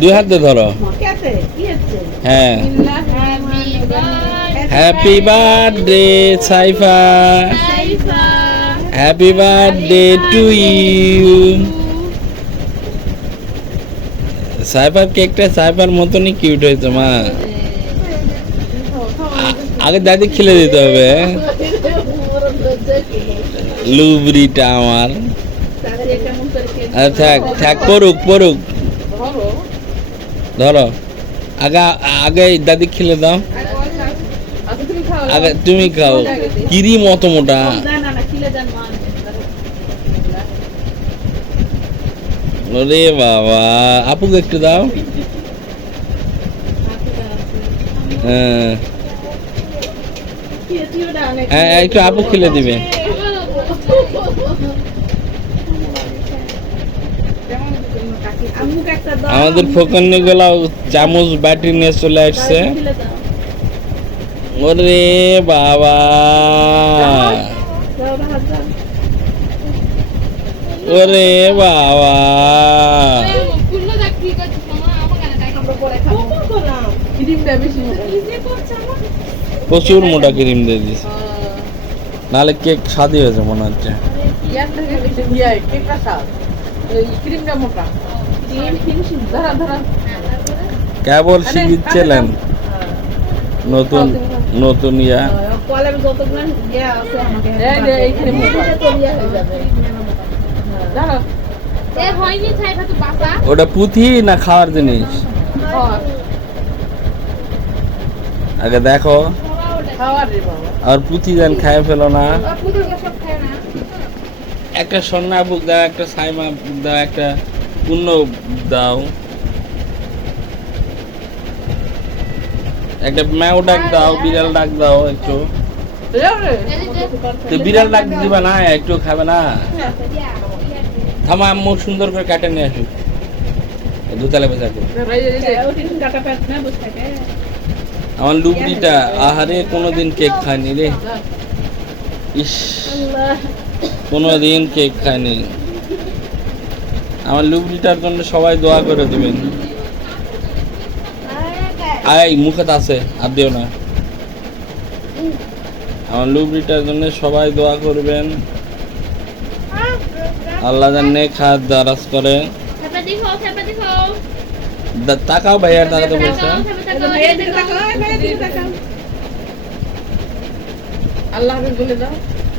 দুই হাত দিয়ে ধরো। হ্যাঁ, happy birthday Saifa, happy birthday to you. সাইফার কেকটা সাইফার মতনই কিউট হয়েছে মা। আগে দাদি খেলে দিতে হবে। লুবরিটা আমার। আচ্ছা থাক, পড়ুক পড়ুক। ধরো, আগে আগে দাদি খেলে দাও। আগে তুমি খাও। কিরি মতো মোটা। ওরে বাবা, আপুকে একটু দাও। হ্যাঁ, একটু আপু খেলে দিবে। আমাদের ফোকনি গুলা চামচ বাটি নিয়ে চলে আসছে। ওরে বাবা, ওরে বাবা, প্রচুর মোটা ক্রিম দিয়ে দিয়েছে, নাহলে কেক স্বাদই হয়েছে মনে হচ্ছে। কেবল শিখছিলেন নতুন নতুন ইয়া। ওটা পুঁথি না খাওয়ার জিনিস? আগে দেখো, আর পুঁথি যেন খায় ফেলো না। একটা সন্না বুক দাও, একটা সাইমা বুক দাও, একটা পূর্ণ দাও, একটা ম্যাও ডাক দাও, বিড়াল ডাক দাও একটু। তো বিড়াল ডাক দিবা না, একটু খাবে না? থামা, আম্মু সুন্দর করে কাটে নিয়ে আসুক, দুতলা বেজা করে। আমার লুবড়িটা আহারে কোনোদিন কেক খায়নি রে, ইস কোনোদিন কেক খায়নি। আমার লুবড়িটার জন্য সবাই দোয়া করে দিবেন। আয় মুখে আছে, আর দিও না। আমার লুবড়িটার জন্য সবাই দোয়া করবেন, আল্লাহ জানে খাদ দারাজ করে। তাকাও ভাইয়ার তাকাতে বলছে।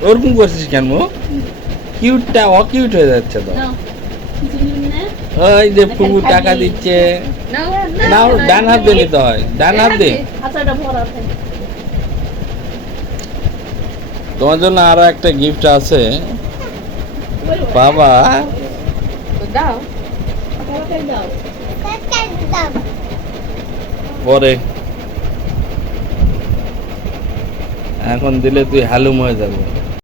ওরকম করছিস কেন? কিউটটা অকিউট হয়ে যাচ্ছে তো। ওই যে ফুবু টাকা দিচ্ছে, নাও ডান হাত দিয়ে নিতে হয়, ডান হাত দিয়ে। তোমার জন্য আরো একটা গিফট আছে বাবা। পরে এখন দিলে তুই হালুম হয়ে যাবে।